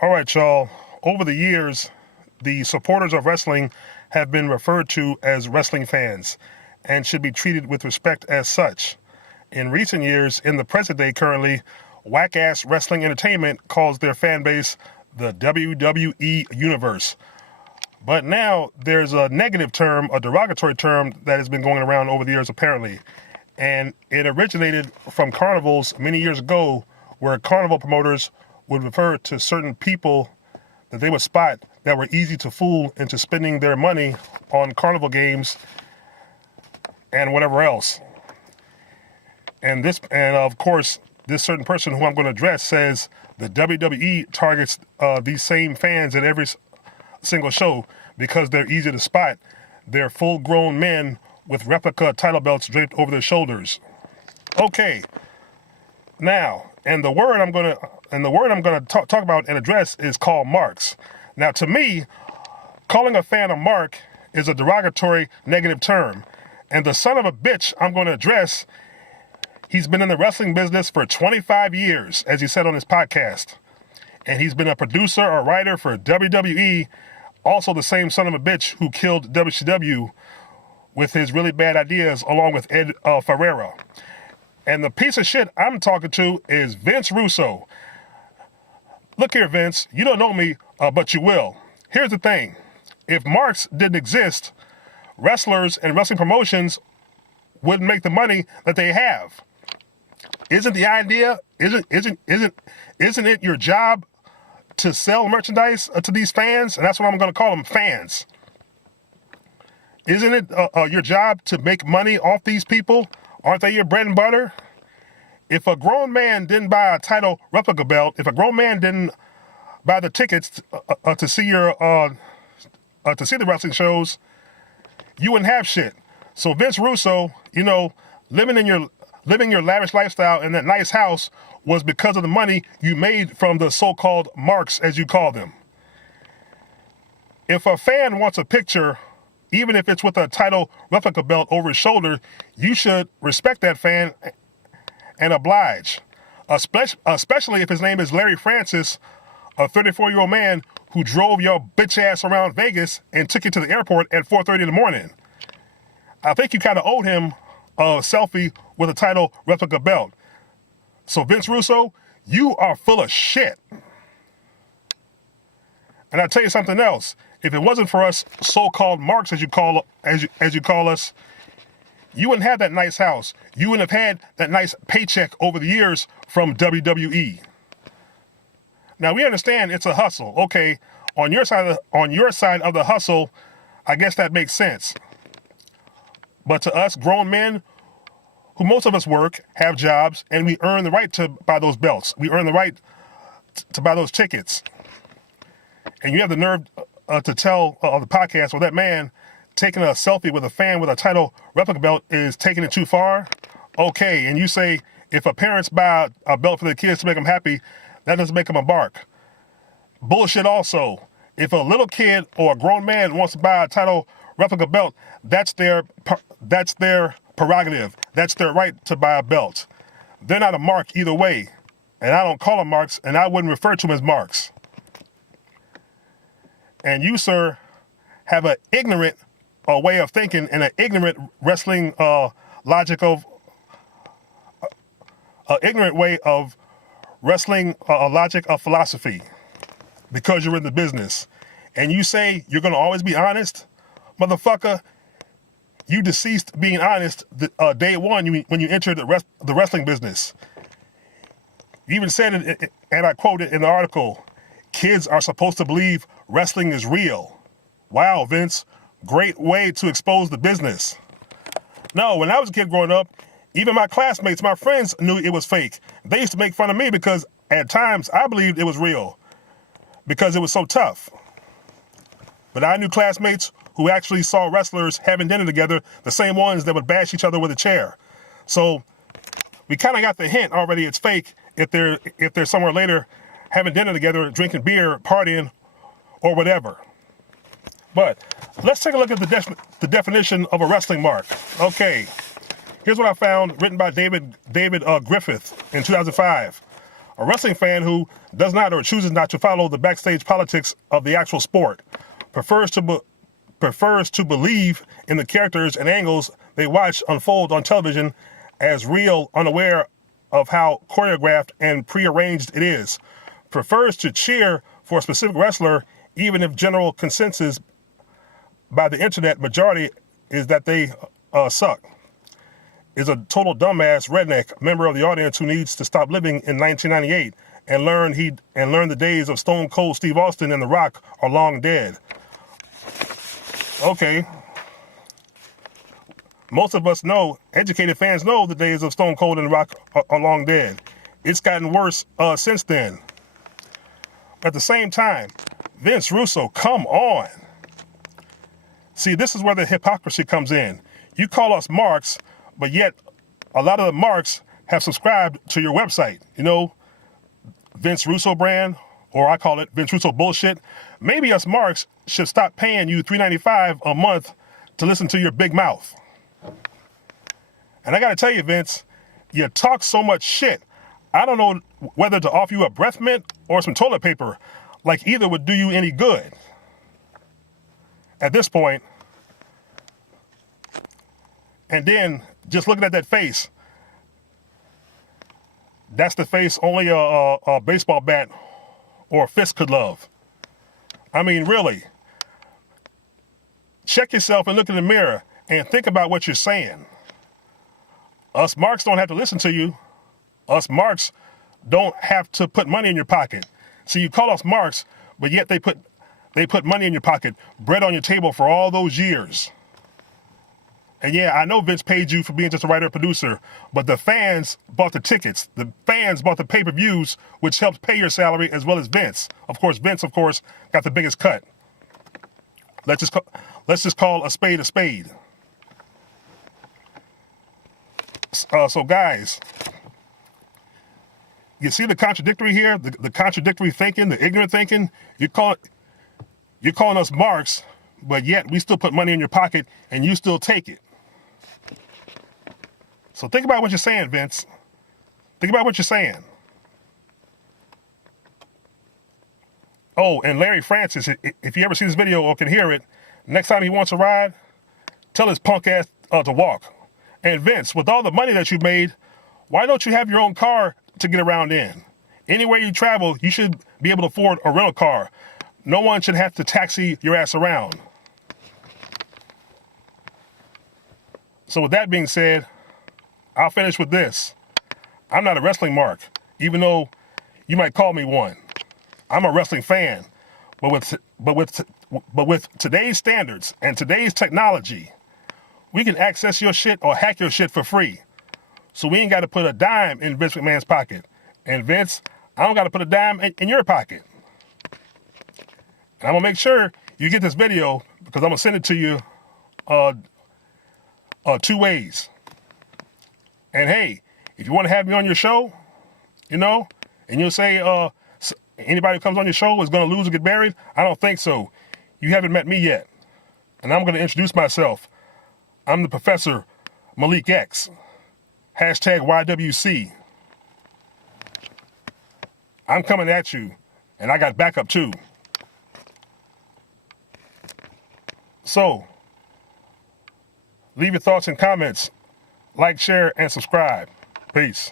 All right, y'all. Over the years, the supporters of wrestling have been referred to as wrestling fans and should be treated with respect as such. In recent years, in the present day currently, whack-ass wrestling entertainment calls their fan base the WWE Universe. But now there's a negative term, a derogatory term that has been going around over the years apparently. And it originated from carnivals many years ago, where carnival promoters would refer to certain people that they would spot that were easy to fool into spending their money on carnival games and whatever else. And of course, this certain person who I'm going to address says the WWE targets these same fans at every single show because they're easy to spot. They're full-grown men with replica title belts draped over their shoulders. Okay. Now, the word I'm going to talk about and address is called marks. Now, to me, calling a fan a mark is a derogatory negative term. And the son of a bitch I'm going to address, he's been in the wrestling business for 25 years, as he said on his podcast. And he's been a producer or writer for WWE, also the same son of a bitch who killed WCW with his really bad ideas, along with Ed Ferreira. And the piece of shit I'm talking to is Vince Russo. Look here, Vince, you don't know me, but you will. Here's the thing. If marks didn't exist, wrestlers and wrestling promotions wouldn't make the money that they have. Isn't it your job to sell merchandise to these fans? And that's what I'm going to call them, fans. Isn't it your job to make money off these people? Aren't they your bread and butter? If a grown man didn't buy a title replica belt, if a grown man didn't buy the tickets to see the wrestling shows, you wouldn't have shit. So Vince Russo, living your lavish lifestyle in that nice house was because of the money you made from the so-called marks, as you call them. If a fan wants a picture, even if it's with a title replica belt over his shoulder, you should respect that fan and oblige, especially if his name is Larry Francis, a 34-year-old man who drove your bitch ass around Vegas and took you to the airport at 4:30 in the morning. I think you kind of owed him a selfie with a title replica belt. So Vince Russo, you are full of shit. And I'll tell you something else. If it wasn't for us so-called marks, as you call us, you wouldn't have that nice house. You wouldn't have had that nice paycheck over the years from WWE. Now we understand it's a hustle. Okay, on your side of the hustle, I guess that makes sense. But to us grown men, who most of us work, have jobs, and we earn the right to buy those belts. We earn the right to buy those tickets. And you have the nerve to tell on the podcast, well, that man taking a selfie with a fan with a title replica belt is taking it too far. Okay, and you say if a parents buy a belt for their kids to make them happy, that doesn't make them a mark. Bullshit also. If a little kid or a grown man wants to buy a title replica belt, that's their prerogative. That's their right to buy a belt. They're not a mark either way. And I don't call them marks, and I wouldn't refer to them as marks. And you, sir, have an ignorant way of thinking and an ignorant wrestling ignorant way of wrestling logic of philosophy because you're in the business. And you say you're going to always be honest? Motherfucker, you deceased being honest day one when you entered the wrestling business. You even said it, and I quote it in the article, kids are supposed to believe wrestling is real. Wow, Vince, great way to expose the business. No, when I was a kid growing up, even my classmates, my friends knew it was fake. They used to make fun of me because at times I believed it was real because it was so tough. But I knew classmates who actually saw wrestlers having dinner together, the same ones that would bash each other with a chair. So we kind of got the hint already it's fake if they're somewhere later having dinner together, drinking beer, partying, or whatever. But let's take a look at the definition of a wrestling mark. Okay, here's what I found, written by David Griffith in 2005. A wrestling fan who does not or chooses not to follow the backstage politics of the actual sport, prefers to believe in the characters and angles they watch unfold on television as real, unaware of how choreographed and prearranged it is, prefers to cheer for a specific wrestler even if general consensus by the internet majority is that they suck, is a total dumbass redneck member of the audience who needs to stop living in 1998 and learn the days of Stone Cold Steve Austin and The Rock are long dead. Okay. Most of us know, educated fans know the days of Stone Cold and The Rock are long dead. It's gotten worse since then. At the same time, Vince Russo, come on. See, this is where the hypocrisy comes in. You call us marks, but yet a lot of the marks have subscribed to your website. You know, Vince Russo brand, or I call it Vince Russo bullshit. Maybe us marks should stop paying you $3.95 a month to listen to your big mouth. And I got to tell you, Vince, you talk so much shit. I don't know whether to offer you a breath mint or some toilet paper. Like either would do you any good. At this point, and then just looking at that face, that's the face only a baseball bat or a fist could love. I mean, really, check yourself and look in the mirror and think about what you're saying. Us marks don't have to listen to you. Us marks don't have to put money in your pocket. See, you call us marks, but yet they put money in your pocket, bread on your table for all those years. And yeah, I know Vince paid you for being just a writer and producer, but the fans bought the tickets. The fans bought the pay-per-views, which helped pay your salary as well as Vince. Of course, Vince, got the biggest cut. Let's just call a spade a spade. So guys, you see the contradictory here, the contradictory thinking, the ignorant thinking. You're calling us marks, but yet we still put money in your pocket and you still take it. So think about what you're saying, Vince. Think about what you're saying. Oh, and Larry Francis, if you ever see this video or can hear it, next time he wants a ride, tell his punk ass to walk. And Vince, with all the money that you've made, why don't you have your own car to get around in? Anywhere you travel, you should be able to afford a rental car. No one should have to taxi your ass around. So with that being said, I'll finish with this. I'm not a wrestling mark, even though you might call me one. I'm a wrestling fan, but with today's standards and today's technology, we can access your shit or hack your shit for free. So we ain't got to put a dime in Vince McMahon's pocket. And Vince, I don't got to put a dime in your pocket. And I'm going to make sure you get this video because I'm going to send it to you 2 ways. And hey, if you want to have me on your show, and you'll say anybody who comes on your show is going to lose or get buried, I don't think so. You haven't met me yet. And I'm going to introduce myself. I'm the Professor Malik X. Hashtag YWC. I'm coming at you, and I got backup too. So, leave your thoughts and comments. Like, share, and subscribe. Peace.